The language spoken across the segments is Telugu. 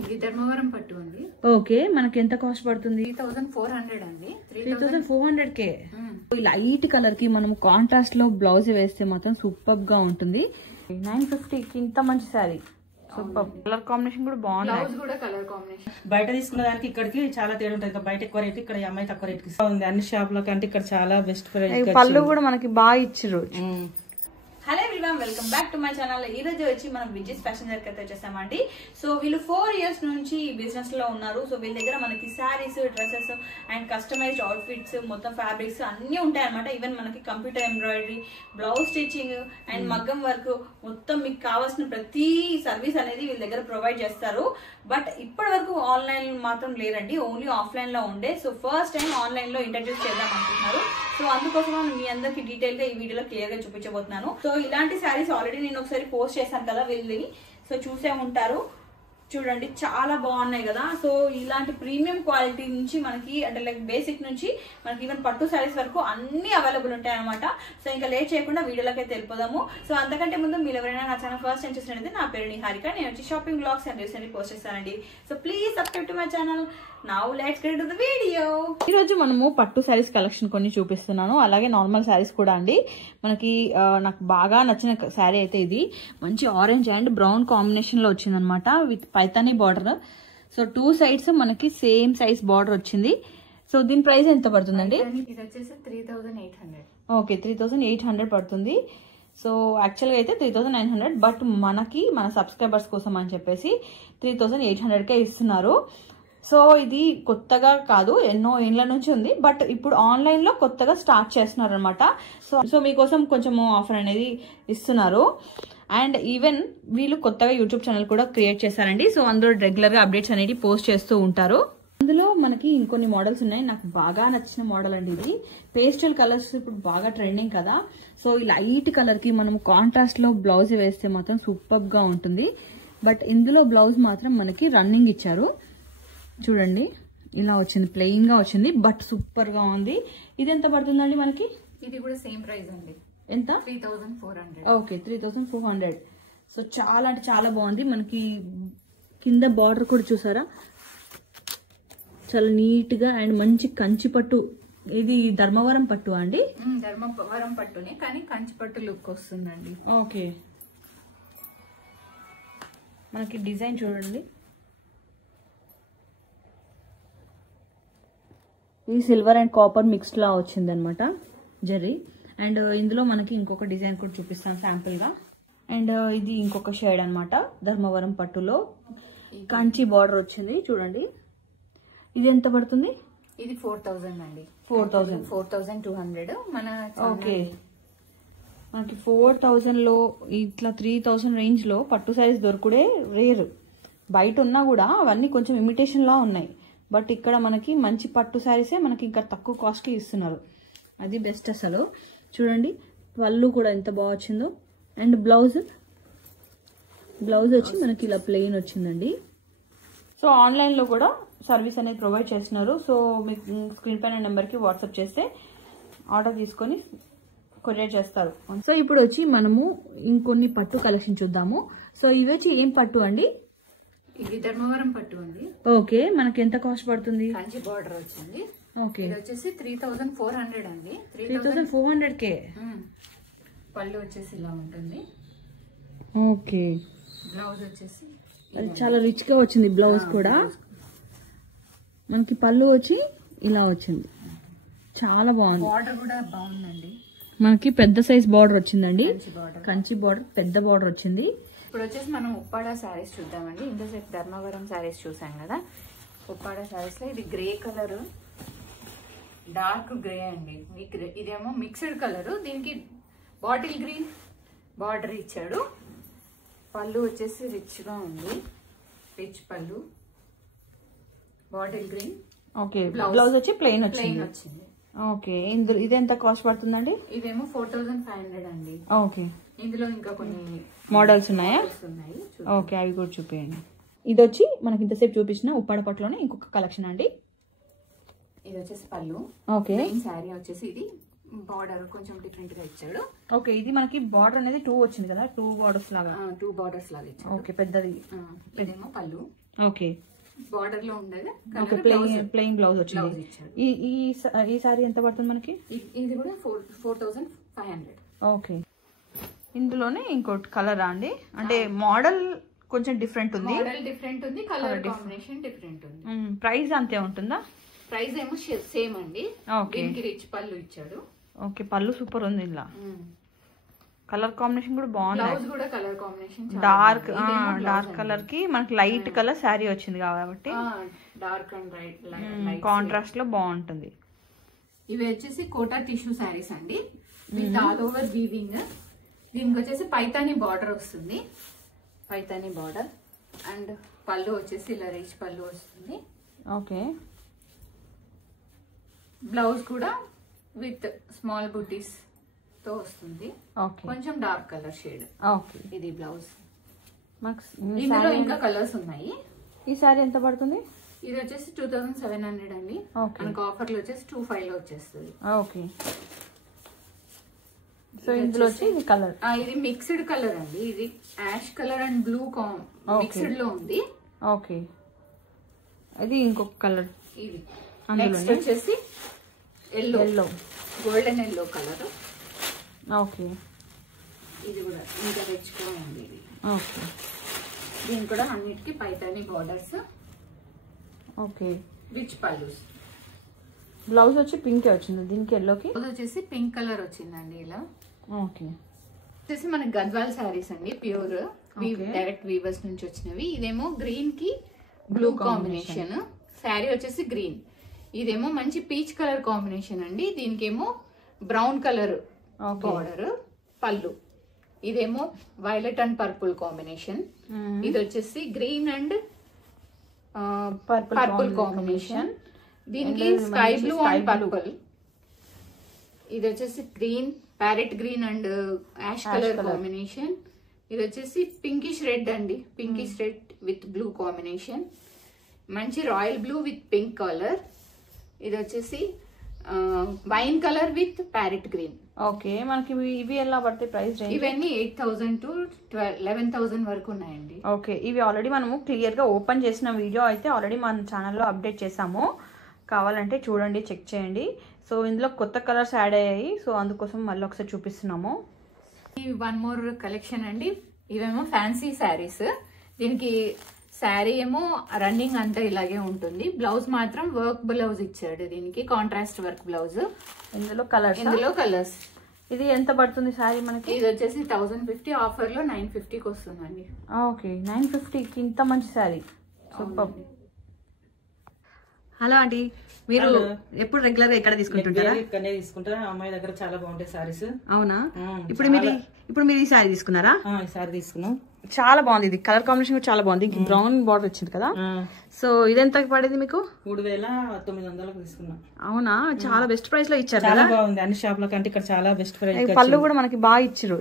ఇది ధర్మవరం పట్టు అండి. ఓకే, మనకి ఎంత కాస్ట్ పడుతుంది? 3400 అండి. 3400K. లైట్ కలర్ కి మనం కాంట్రాస్ట్ లో బ్లౌజ్ వేస్తే మాత్రం సూపర్ గా ఉంటుంది. 950కి ఇంత మంచి శారీ. సూపర్ కలర్ కాంబినేషన్ కూడా బాగుంది. బ్లౌజ్ కూడా కలర్ కాంబినేషన్. బయట తీసుకున్న దానికి ఇక్కడికి చాలా తేడా ఉంటుంది. బయట ఎక్కువ రేట్, ఇక్కడ అమ్మాయి తక్కువ రేట్ ఉంది. అన్ని షాప్ లో కంటే ఇక్కడ చాలా బెస్ట్ ప్రైస్. పళ్ళు కూడా మనకి బాగా ఇచ్చిర్రు. Hello everyone, welcome back to my channel. ఈ రోజు వచ్చి మనం విజయ్ ఫ్యాషన్ దగ్గరికి అయితే వచ్చేసామండి. సో వీళ్ళు 4 years నుంచి బిజినెస్ లో ఉన్నారు. సో వీళ్ళ దగ్గర మనకి sarees, dresses and customised outfits, మొత్తం ఫ్యాబ్రిక్స్ అన్ని ఉంటాయి అనమాట. ఈవెన్ మనకి computer embroidery, blouse stitching and మగ్గం వర్క్, మొత్తం మీకు కావాల్సిన ప్రతి సర్వీస్ అనేది వీళ్ళ దగ్గర ప్రొవైడ్ చేస్తారు. బట్ ఇప్పటి వరకు ఆన్లైన్ మాత్రం లేదండి, ఓన్లీ ఆఫ్లైన్ లో ఉండే. సో ఫస్ట్ టైం ఆన్లైన్ లో ఇంట్రడ్యూస్ చేద్దాం అనుకుంటున్నారు. సో అందుకోసం మీ అందరికి డీటెయిల్ గా ఈ వీడియోలో క్లియర్ గా చూపించబోతున్నాను. సో ఇలాంటి శారీస్ ఆల్రెడీ నేను ఒకసారి పోస్ట్ చేశాను కదా వీళ్ళని, సో చూసే ఉంటారు. చూడండి చాలా బాగున్నాయి కదా. సో ఇలాంటి ప్రీమియం క్వాలిటీ నుంచి మనకి అంటే లైక్ బేసిక్ నుంచి మనకి ఈవెన్ పట్టు శారీస్ వరకు అన్ని అవైలబుల్ ఉంటాయి అనమాట. సో ఇంకా లేట్ చేయకుండా వీడియోలోకి అయితే వెళ్ళిపోదాము. సో అంతకంటే ముందు మీరు ఎవరైనా నా ఛానల్ ఫస్ట్ టైం చూసినట్లయితే నా పేరు నిహారిక. నేను వచ్చి షాపింగ్ బ్లాగ్స్ అండ్ రివ్యూస్ అన్ని పోస్ట్ చేస్తానండి. So please subscribe to my channel. Now let's get to the video. ఈ రోజు మనము పట్టు శారీస్ కలెక్షన్ కొన్ని చూపిస్తున్నాను, అలాగే నార్మల్ శారీస్ కూడా అండి. మనకి నాకు బాగా నచ్చిన శారీ అయితే ఇది మంచి ఆరెంజ్ అండ్ బ్రౌన్ కాంబినేషన్ లో వచ్చిందనమాట with Paithani border. So 2 sides మనకి సేమ్ సైజ్ బార్డర్ వచ్చింది. సో దీని ప్రైస్ ఎంత పడుతుందండి? ఇది వచ్చేసి 3800. ఓకే, 3800 పడుతుంది. సో యాక్చువల్గా అయితే 3900, బట్ మనకి మన సబ్స్క్రైబర్స్ కోసం అని చెప్పేసి 3800కే ఇస్తున్నారు. సో ఇది కొత్తగా కాదు, ఎన్నో ఏళ్ల నుంచి ఉంది, బట్ ఇప్పుడు ఆన్లైన్ లో కొత్తగా స్టార్ట్ చేస్తున్నారు అనమాట. సో మీకోసం కొంచెం ఆఫర్ అనేది ఇస్తున్నారు. అండ్ ఈవెన్ వీళ్ళు కొత్తగా యూట్యూబ్ ఛానల్ కూడా క్రియేట్ చేశారండి. సో అందులో రెగ్యులర్ గా అప్డేట్స్ అనేది పోస్ట్ చేస్తూ ఉంటారు. అందులో మనకి ఇంకొన్ని మోడల్స్ ఉన్నాయి. నాకు బాగా నచ్చిన మోడల్ అండి ఇది. పేస్టల్ కలర్స్ ఇప్పుడు బాగా ట్రెండింగ్ కదా. సో ఈ లైట్ కలర్ కి మనం కాంట్రాస్ట్ లో బ్లౌజ్ వేస్తే మాత్రం సూపర్ గా ఉంటుంది. బట్ ఇందులో బ్లౌజ్ మాత్రం మనకి రన్నింగ్ ఇచ్చారు. చూడండి ఇలా వచ్చింది, ప్లెయిన్ గా వచ్చింది, బట్ సూపర్ గా ఉంది. ఇది ఎంత పడుతుందండి మనకి? ఇది కూడా సేమ్ ప్రైస్ అండి. ఎంత? 3400. ఓకే, 3400. సో చాలా అంటే చాలా బాగుంది. మనకి కింద బార్డర్ కూడా చూసారా, చాలా నీట్ గా అండ్ మంచి కంచి పట్టు. ఇది ధర్మవరం పట్టు అండి? ధర్మవరం పట్టునే, కానీ కంచి పట్టు లుక్ వస్తుందండి. ఓకే, మనకి డిజైన్ చూడండి, ఈ సిల్వర్ అండ్ కాపర్ మిక్స్డ్ లా వచ్చింది అనమాట జరీ. అండ్ ఇందులో మనకి ఇంకొక డిజైన్ కూడా చూపిస్తాను శాంపుల్ గా. అండ్ ఇది ఇంకొక షేడ్ అనమాట, ధర్మవరం పట్టులో కంచి బార్డర్ వచ్చింది. చూడండి ఇది ఎంత పడుతుంది? ఇది 4000 అండి. 4200. మన ఓకే, మనకి 4000 లో ఇట్లా 3000 రేంజ్ లో పట్టు శారీస్ దొరుకుడే రేర్. బయట ఉన్నా కూడా అవన్నీ కొంచెం ఇమిటేషన్ లా ఉన్నాయి. బట్ ఇక్కడ మనకి మంచి పట్టు శారీసే మనకి ఇంకా తక్కువ కాస్ట్ కి ఇస్తున్నారు. అది బెస్ట్ అసలు. చూడండి పళ్ళు కూడా ఎంత బాగా వచ్చిందో. అండ్ బ్లౌజ్ వచ్చి మనకి ఇలా ప్లెయిన్ వచ్చిందండి. సో ఆన్లైన్ లో కూడా సర్వీస్ అనేది ప్రొవైడ్ చేస్తున్నారు. సో మీకు స్క్రీన్ పైన నెంబర్ కి వాట్సాప్ చేస్తే ఆర్డర్ తీసుకొని కొరియర్ చేస్తారు. సో ఇప్పుడు వచ్చి మనము ఇంకొన్ని పట్టు కలెక్షన్ చూద్దాము. సో ఇవి వచ్చి ఏం పట్టు అండి? ఇది ధర్మవరం పట్టు అండి. ఓకే, మనకి ఎంత కాస్ట్ పడుతుంది? కంచి బార్డర్ వచ్చింది. ఓకే, ఇది వచ్చేసి 3400 అండి. 3400K. పళ్ళు వచ్చేసి ఇలా ఉంటుంది. ఓకే, బ్లౌజ్ వచ్చేసి అది చాలా రిచ్ గా వచ్చింది. బ్లౌజ్ కూడా మనకి పళ్ళు వచ్చి ఇలా వచ్చింది, చాలా బాగుంది. బార్డర్ కూడా బాగుందండి. మనకి పెద్ద సైజ్ బార్డర్ వచ్చిందండి, కంచి బార్డర్ పెద్ద బార్డర్ వచ్చింది. ఇప్పుడు వచ్చేసి మనం ఉప్పాడ శారీస్ చూద్దామండి. ఇంతసేపు ధర్మవరం శారీస్ చూసాం కదా. ఉప్పాడ శారీస్ లో ఇది గ్రే కలర్, డార్క్ గ్రే అండి. ఇదేమో మిక్స్డ్ కలర్, దీనికి బాటిల్ గ్రీన్ బార్డర్ ఇచ్చాడు. పళ్ళు వచ్చేసి రిచ్ గా ఉంది, రిచ్ పళ్ళు, బాటిల్ గ్రీన్. ఓకే, బ్లౌజ్ వచ్చి ప్లెయిన్ వచ్చింది. ఓకే, ఇది ఎంత కాస్ట్ పడుతుందండి? ఇదేమో 4500 అండి. ఓకే, ఇందులో ఇంకా కొన్ని మోడల్స్ ఉన్నాయా? ఓకే, అవి కూడా చూపించండి. ఇది వచ్చి మనకి ఇంతసేపు చూపించిన ఉప్పాడ పట్టులోనే ఇంకొక కలెక్షన్ అండి. ఇది వచ్చేసి పళ్ళు. ఓకే, శారీ వచ్చేసి ఇది బార్డర్ కొంచెం డిఫరెంట్ గా ఇచ్చాడు. ఓకే, ఇది మనకి బార్డర్ అనేది 2 వచ్చింది కదా, 2 బార్డర్స్ లాగా. 2 బార్డర్స్ లాగా ఇచ్చాడు. ఓకే, పెద్దది. ఇదేమో పళ్ళు. ఓకే బార్డర్ లో ఉండేది ఓకే ప్లెయిన్ బ్లౌజ్ వచ్చింది. ఈ సారీ ఎంత పడుతుంది మనకి? ఇది కూడా 4500. ఓకే. ఇందులోనే ఇంకోటి కలరా అండి? అంటే మోడల్ కొంచెం డిఫరెంట్ ఉంది, కలర్ కాంబినేషన్ డిఫరెంట్ ఉంది. ప్రైస్ అంతే ఉంటుందా? ప్రైస్ ఏమో సేమ్ అండి. దీనికి రిచ్ పళ్ళు ఇచ్చాడు. ఓకే, పళ్ళు సూపర్ ఉంది. ఇలా కలర్ కాంబినేషన్ కూడా బాగుంది. బ్లౌజ్ కూడా కలర్ కాంబినేషన్ డార్క్ కలర్ కి మనకి లైట్ కలర్ శారీ వచ్చింది కాబట్టి డార్క్ అండ్ లైట్ కాంట్రాస్ట్ లో బాగుంటుంది. ఇవి వచ్చేసి కోటా టిష్యూ శారీస్ అండి, విత్ ఆల్ ఓవర్ వీవింగ్. దీనికి వచ్చేసి పైతాని బార్డర్ వస్తుంది, పైతాని బార్డర్. అండ్ పళ్ళు వచ్చేసి ఇలా రిచ్ పళ్ళు వస్తుంది. ఓకే. బ్లౌజ్ కూడా విత్ స్మాల్ బుటీస్ తో వస్తుంది. ఓకే, కొంచెం డార్క్ కలర్ షేడ్. ఓకే, ఇది బ్లౌజ్. ఇందులో ఇంకా కలర్స్ ఉన్నాయి. ఈ సారీ ఎంత పడుతుంది? ఇది వచ్చేసి 2700 అండి. మనకు ఆఫర్ లో వచ్చేసి 25 లో వచ్చేస్తుంది. ఓకే. సో ఇందులో వచ్చి ఇది కలర్, ఇది మిక్స్డ్ కలర్ అండి. ఇది ash colour and blue mixed లో ఉంది. ఓకే. ఇది ఇంకొక కలర్. ఇది నెక్స్ట్ వచ్చేసి yellow, golden yellow colour. Okay. ఇది కూడా ఇంకా తెచ్చుకోండి. ఇది ఓకే. దీని కూడా అన్నిటికీ Paithani borders. Okay. Rich pallus. Blouse వచ్చి పింక్ వచ్చింది, దీనికి ఎల్లోకి బ్లౌజ్ వచ్చేసి పింక్ కలర్ వచ్చిందండి. ఇలా ఓకే. వచ్చేసి మనకి గద్వాల్ శారీస్ అండి, ప్యూర్ డైరెక్ట్ వీవర్స్ నుంచి వచ్చినవి. ఇదేమో గ్రీన్ కి బ్లూ కాంబినేషన్. శారీ వచ్చేసి గ్రీన్. ఇదేమో మంచి పీచ్ కలర్ కాంబినేషన్ అండి. దీనికేమో బ్రౌన్ కలర్ బార్డర్ పళ్ళు. ఇదేమో వైలెట్ అండ్ పర్పుల్ కాంబినేషన్. ఇది వచ్చేసి గ్రీన్ అండ్ పర్పుల్ కాంబినేషన్. దీనికి స్కై బ్లూ అండ్ పర్పుల్. ఇది వచ్చేసి green, parrot green and ash colour combination. ఇది వచ్చేసి పింకిష్ రెడ్ అండి, pinkish red with blue combination. మంచి royal blue with pink colour. ఇది వచ్చేసి wine colour with parrot green. Okay. మనకి ఇవి ఎలా పడతాయి ప్రైస్ రేంజ్? ఇవన్నీ 8000 to 11,000 వరకు ఉన్నాయండి. ఓకే. ఇవి ఆల్రెడీ మనము క్లియర్ గా ఓపెన్ చేసిన వీడియో అయితే ఆల్రెడీ మన ఛానల్లో అప్డేట్ చేసాము, కావాలంటే చూడండి, చెక్ చేయండి. సో ఇందులో కొత్త కలర్స్ యాడ్ అయ్యాయి, సో అందుకోసం మళ్ళీ ఒకసారి చూపిస్తున్నాము. వన్ మోర్ కలెక్షన్ అండి. ఇవేమో ఫ్యాన్సీ శారీస్. దీనికి శారీ ఏమో రన్నింగ్ అంతా ఇలాగే ఉంటుంది. బ్లౌజ్ మాత్రం వర్క్ బ్లౌజ్ ఇచ్చాడు. దీనికి కాంట్రాస్ట్ వర్క్ బ్లౌజ్. ఇందులో కలర్స్. ఇది ఎంత పడుతుంది శారీ మనకి? ఇది వచ్చేసి 1050, ఆఫర్ లో 950కి వస్తుందండి. ఓకే, 950కి ఇంత మంచి శారీ. సూపర్. హలో ఆంటీ, మీరు ఎప్పుడు రెగ్యులర్ గా ఇక్కడ తీసుకుంటుంటారా? ఇక్కడనే తీసుకుంటా. అమ్మాయి దగ్గర చాలా బాగుంటాయి సారీస్. అవునా? ఇప్పుడు మీరు ఈ సారీ తీసుకున్నారా? ఈ సారీ తీసుకున్నాం. చాలా బాగుంది. ఇది కలర్ కాంబినేషన్ కూడా చాలా బాగుంది. బ్రౌన్ బార్డర్ వచ్చింది కదా. సో ఇదెంత పడింది మీకు? 3900 తీసుకున్నాం. అవునా? చాలా బెస్ట్ ప్రైస్ లో ఇచ్చారు. చాలా బాగుంది. అన్ని షాప్ లో కంటే ఇక్కడ చాలా బెస్ట్ ప్రైస్. పళ్ళు కూడా మనకి బాగా ఇచ్చారు,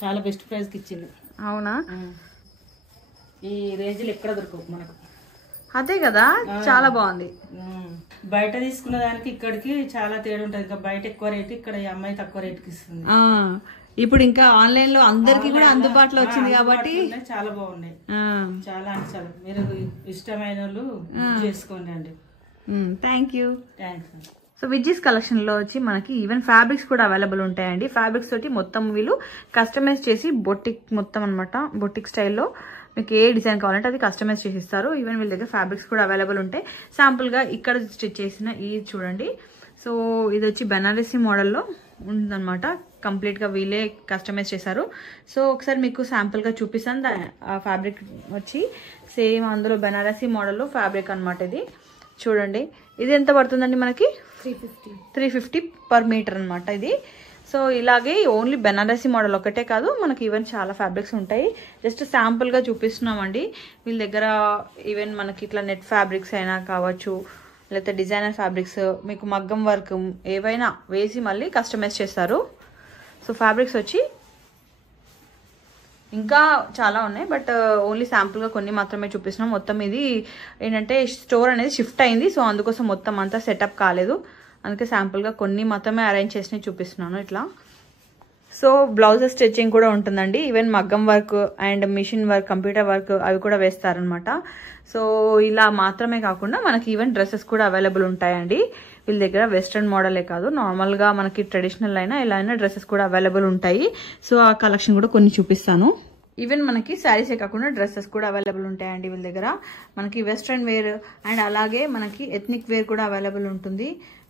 చాలా బెస్ట్ ప్రైస్ కి ఇచ్చింది. అవునా? ఈ రేంజ్ లో ఎక్కడ దొరకవు మనకు. అదే కదా, చాలా బాగుంది. బయట తీసుకున్న దానికి ఇక్కడికి చాలా తేడా ఉంటది. ఇంకా బయట ఎక్కువ రేటు, ఇక్కడ ఈ అమ్మాయి తక్కువ రేటుకి ఇస్తుంది. ఇప్పుడు ఇంకా ఆన్లైన్ లో అందరికి కూడా అందుబాటులో వచ్చింది కాబట్టి చాలా బాగున్నాయి. చాలా అంటే చాలా. మీరు ఇష్టమైన వాళ్ళు చేసుకోండి అండి. Thank you. Thanks. So Vijji's collection లో వచ్చి మనకి ఈవెన్ ఫ్యాబ్రిక్స్ కూడా అవైలబుల్ ఉంటాయండి. ఫ్యాబ్రిక్స్ తోటి మొత్తం వీళ్ళు కస్టమైజ్ చేసి బొటిక్ మొత్తం అనమాట, బొటిక్ స్టైల్లో మీకు ఏ డిజైన్ కావాలంటే అది కస్టమైజ్ చేసి ఇస్తారు. ఈవెన్ వీళ్ళ దగ్గర ఫ్యాబ్రిక్స్ కూడా అవైలబుల్ ఉంటాయి. శాంపుల్ గా ఇక్కడ స్టిచ్ చేసిన ఇది చూడండి. సో ఇది వచ్చి బెనారసీ మోడల్లో ఉందన్నమాట. కంప్లీట్ గా వీళ్ళే కస్టమైజ్ చేశారు. సో ఒకసారి మీకు శాంపుల్ గా చూపిస్తాను. ఆ ఫ్యాబ్రిక్ వచ్చి సేమ్ అందులో బెనారసీ మోడల్లో ఫ్యాబ్రిక్ అనమాట. ఇది చూడండి. ఇది ఎంత పడుతుందండి మనకి? 350 పర్ మీటర్ అనమాట ఇది. సో ఇలాగే ఓన్లీ బెనారసీ మోడల్ ఒకటే కాదు, మనకి ఈవెన్ చాలా ఫ్యాబ్రిక్స్ ఉంటాయి. జస్ట్ శాంపుల్గా చూపిస్తున్నామండి. వీళ్ళ దగ్గర ఈవెన్ మనకి ఇట్లా నెట్ ఫ్యాబ్రిక్స్ అయినా కావచ్చు, లేకపోతే డిజైనర్ ఫ్యాబ్రిక్స్, మీకు మగ్గం వర్క్ ఏవైనా వేసి మళ్ళీ కస్టమైజ్ చేస్తారు. సో ఫ్యాబ్రిక్స్ వచ్చి ఇంకా చాలా ఉన్నాయి, బట్ ఓన్లీ శాంపుల్గా కొన్ని మాత్రమే చూపిస్తున్నాం. మొత్తం ఇది ఏంటంటే స్టోర్ అనేది షిఫ్ట్ అయింది, సో అందుకోసం మొత్తం అంతా సెటప్ కాలేదు. అందుకే శాంపుల్గా కొన్ని మాత్రమే అరేంజ్ చేసి చూపిస్తున్నాను. ఇట్లా సో బ్లౌజెస్ స్టిచ్చింగ్ కూడా ఉంటుందండి. ఈవెన్ మగ్గం work and machine work, computer work అవి కూడా వేస్తారనమాట. సో ఇలా మాత్రమే కాకుండా మనకి ఈవెన్ డ్రెస్సెస్ కూడా అవైలబుల్ ఉంటాయండి వీళ్ళ దగ్గర. వెస్ట్రన్ మోడలే కాదు, నార్మల్గా మనకి ట్రెడిషనల్ అయినా ఇలా అయినా డ్రెస్సెస్ కూడా అవైలబుల్ ఉంటాయి. సో ఆ కలెక్షన్ కూడా కొన్ని చూపిస్తాను. ఈవెన్ మనకి శారీసే కాకుండా డ్రెస్సెస్ కూడా అవైలబుల్ ఉంటాయండి వీళ్ళ దగ్గర. మనకి వెస్ట్రన్ వేర్ అండ్ అలాగే మనకి ఎథ్నిక్ వేర్ కూడా అవైలబుల్ ఉంటుంది.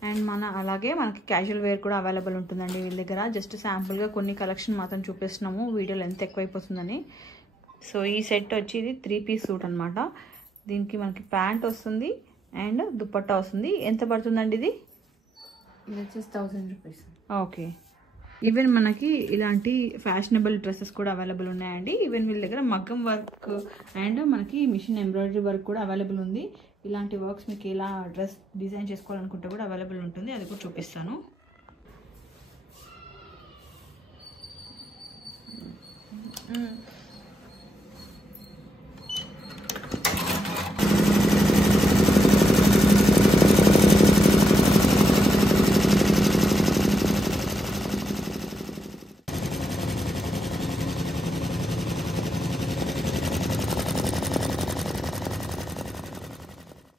అండ్ అలాగే మనకి క్యాజువల్ వేర్ కూడా అవైలబుల్ ఉంటుందండి వీళ్ళ దగ్గర. జస్ట్ శాంపుల్గా కొన్ని కలెక్షన్ మాత్రం చూపిస్తున్నాము, వీడియోలో ఎంత ఎక్కువైపోతుందని. సో ఈ సెట్ వచ్చి ఇది 3 పీస్ సూట్ అనమాట. దీనికి మనకి ప్యాంట్ వస్తుంది అండ్ దుపట్టా వస్తుంది. ఎంత పడుతుందండి ఇది? ఇది వచ్చేసి 1000 రూపీస్. ఓకే. ఈవెన్ మనకి ఇలాంటి ఫ్యాషనబుల్ డ్రెస్సెస్ కూడా అవైలబుల్ ఉన్నాయండి. ఈవెన్ వీళ్ళ దగ్గర మగ్గం వర్క్ అండ్ మనకి మిషన్ ఎంబ్రాయిడరీ వర్క్ కూడా అవైలబుల్ ఉంది. ఇలాంటి వర్క్స్ మీకు ఎలా డ్రెస్ డిజైన్ చేసుకోవాలనుకుంటే కూడా అవైలబుల్ ఉంటుంది, అది కూడా చూపిస్తాను.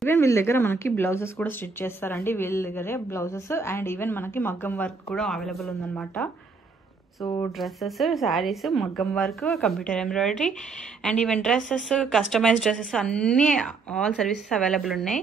ఈవెన్ వీళ్ళ దగ్గర మనకి బ్లౌజెస్ కూడా స్టిచ్ చేస్తారండి వీళ్ళ దగ్గరే బ్లౌజెస్. అండ్ ఈవెన్ మనకి మగ్గం వర్క్ కూడా అవైలబుల్ ఉందన్నమాట. సో డ్రెస్సెస్, శారీస్, మగ్గం work, computer embroidery and even dresses, customise dresses అన్నీ ఆల్ సర్వీసెస్ అవైలబుల్ ఉన్నాయి.